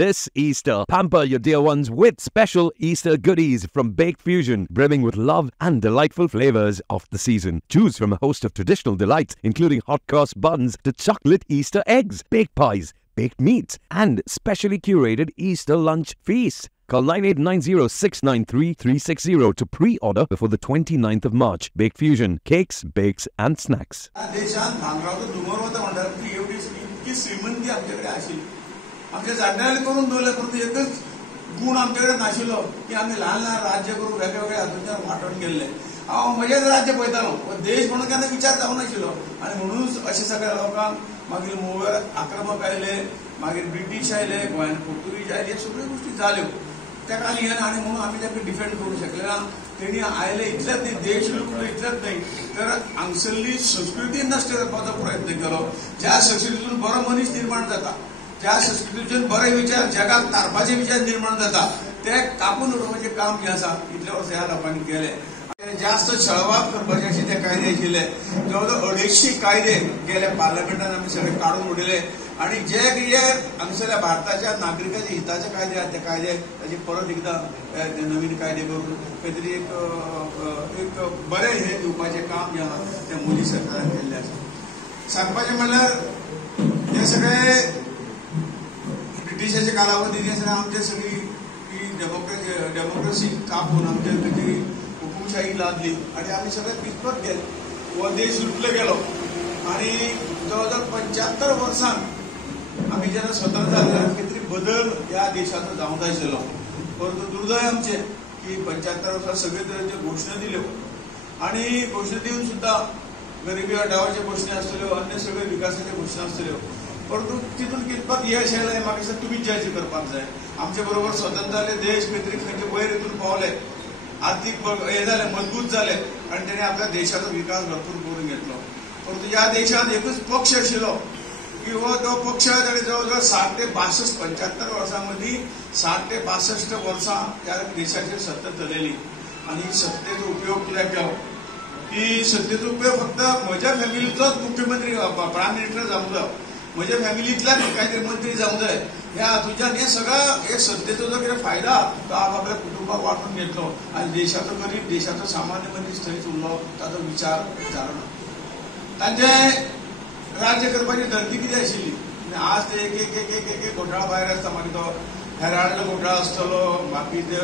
This Easter, pamper your dear ones with special Easter goodies from Baked Fusion, brimming with love and delightful flavors of the season. Choose from a host of traditional delights, including hot cross buns to chocolate Easter eggs, baked pies, baked meats, and specially curated Easter lunch feasts. Call 9890-693-360 to pre-order before the 29th of March. Baked Fusion, cakes, bakes, and snacks. आमच्या जाणण्याला करून दवरले परंतु एकच गुण आमच्याकडे नाशिल्लो की आम्ही लहान लहान राज्य करून वेगवेगळ्या हातूंतल्यान वांटून गेल्ले. हांव म्हजेच राज्य पळयतालो, देश म्हणून केन्ना विचार जावं नाशिल्लो आनी म्हणूनच अशे सगळ्या लोकांक मागीर मोगल आक्रमक आयले, मागीर ब्रिटीश आयले, गोंयान पुर्तुगीज आयले, सगळ्यो गोष्टी जाल्यो. ताका आनी म्हणून आमी ताका डिफेंड करूंक शकले ना. तेणी आयले इतलेंच न्ही, देश लुटलो इतलेंच न्ही तर हांगसरली संस्कृती नश्ट करपाचो प्रयत्न केलो. ज्या संस्कृतीतून बरो मनीस निर्माण जाता, ज्या संस्कृतीतून बरे विचार जगात तारपाचे विचार निर्माण जाता ते कापून उडोवपाचें काम जे आसा इतले वर्स ह्या लोकांनी केले. जास्त छळवाप करपाचे अशे ते कायदे आशिल्ले. जवळ जवळ 250 कायदे गेले पार्लमेंटान आमी सगळे काडून उडयले आणि जे कितें हांगसरल्या भारताच्या नागरिकांच्या हिताचे कायदे आहात ते कायदे ताचे परत एकदां नवीन कायदे करून खंय तरी एक बरें हे दिवपाचें काम जे आहा ते मोदी सरकारान केल्लें आसा. सांगपाचें म्हणल्यार हे सगळे ब्रिटिशाच्या कालावधीत आमचे सगळी डेमोक्रेसी कापून आमचे खंयची हुकुमशाही लादली आणि आम्ही सगळे पिसपत गेले. हो देश लुटलो गेलो आणि जवळ जवळ 75 वर्सांक आम्ही जेन्ना स्वतंत्र जाले कितें बदल ह्या देशाचो जावंक जाय आशिल्लो. परंतु दुर्दैव आमचे की 75 वर्सां सगळे तरेच्यो घोशणा दिल्यो आणि घोशणा दिवन सुद्धा गरिबी हटावचे घोशणा आसतल्यो, अन्य सगळे विकासाचे घोशणा आसतल्यो. परंतु तितून कितपत यश येयलें म्हाका दिसता तुमी जज करपाक जाय. आमचे बरोबर स्वतंत्र जाले देश खंय खंयचे वयर हितून पावले, आर्थिक हे जाले, मजबूत जाले आणि तेणे आपल्या देशाचो विकास भरपूर करून घेतलो. परंतु ह्या देशात एकच पक्ष आशिल्लो की हो तो पक्ष ताणें जवळ जवळ 60 ते 62 75 वर्सां मदीं 60 ते 62 वर्सां त्या देशाचेर सत्ता चलयली. आणि सत्तेचो उपयोग कित्याक केलो की सत्तेचो उपयोग फक्त म्हज्या फॅमिलीचोच मुख्यमंत्री प्रायम मिनिस्टर जावंक जाय, म्हज्या फॅमिलींतल्यान काहीतरी मंत्री जावंक जाय ह्या हातूंतल्यान हे सगळं हे सत्तेचो जो कितें फायदा तो आपापल्या कुटुंबाक वांटून घेतलो आनी देशाचो गरीब देशाचो सामान्य मनीस थंयच उरलो, ताचो विचार जालो ना. तांचे राज्य करपाची धरती कितें आशिल्ली. आज ते एक घोटाळा भायर आसता. मागीर तो हेराल्ड घोटाळा आसतलो, बाकी ते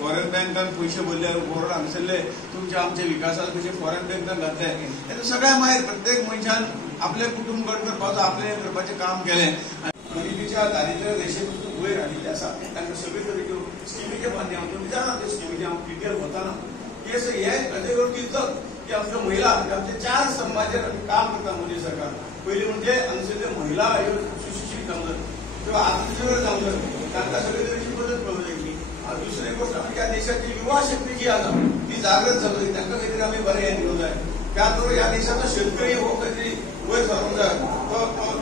फॉरेन बँकान पयशे भरले, ओवरऑल हांगसरले तुमचे आमचे विकासाक कशे फॉरेन बँकान घातले हे सगळ्या मागीर प्रत्येक मनशान आपले कुटुंब घट करपाचो आपले करपाचें काम केलें. गरिबीच्या दारिद्र्य रेशेपासून वयर हाडिल्ले आसा. तांकां सगळे तरेच्यो स्किमीचे बांदले. हांव तुमी जाणा त्यो स्किमीचे हांव डिटेल वताना हे हाजे करून दिसता की आमच्यो महिला आमचे 4 स्तंभाचेर काम करता मोदी सरकार. पयलीं म्हणजे हांगसरल्यो महिला ह्यो सुशिक्षीत जावंक जाय, त्यो आत्मनिर्भर जावंक जाय, तांकां सगळे तरेची मदत करूंक जाय. दुसरी गोष्ट आमच्या देशाची युवा शक्ती जी आसा ती जागृत जावंक जाय, तांकां खंय तरी आमी बरें हें दिवंक जाय. त्या बरोबर ह्या देशाचो शेतकरी हो खंय तरी वयर सरूंक जाय. तो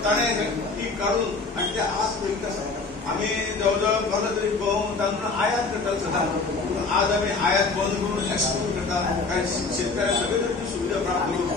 ताणें पीक काडून आनी ते आज पयलीं आसा. आमी जवळ जवळ बरो तरी गहू तांदूळ आयात करता सदां. आज आमी आयात बंद करून एक्सपोर्ट करता कारण शेतकऱ्यांक सगळे तरेची सुविधा प्राप्त करून